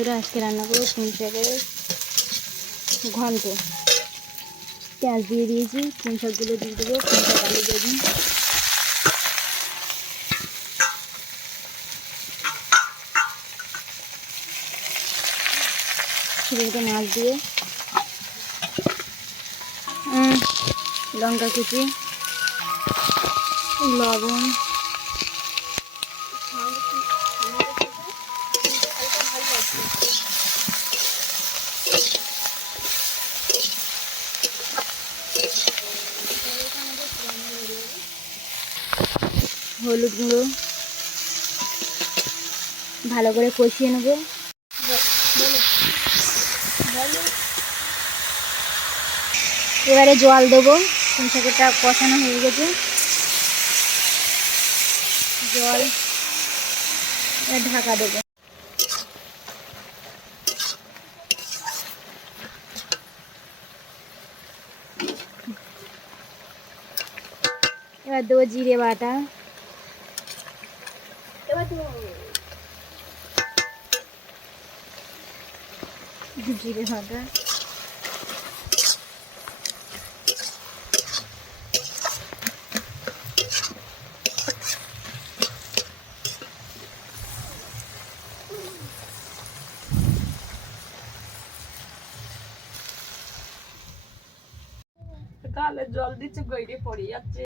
বন্ধুরা, আজকে রান্না করব পুঁই শাকের ঘন্ট। পেঁয়াজ দিয়ে দিয়েছি পুঁই শাকগুলো দিয়ে দেবো পুঁই শাক আলু দেবেন ছেলেকে মাছ দিয়ে। লঙ্কা কুচি, লবণ। হলুদ গুঁড়ো। ভালো করে কষিয়ে নেব। এবারে জল দেবো। শাকেরটা কষানো হয়ে গেছে। জল ঢাকা দেবো। এবার দেবো জিরে বাটা। জিরে বাটা গালে জল দিচ্ছে গইরে পড়ে যাচ্ছে।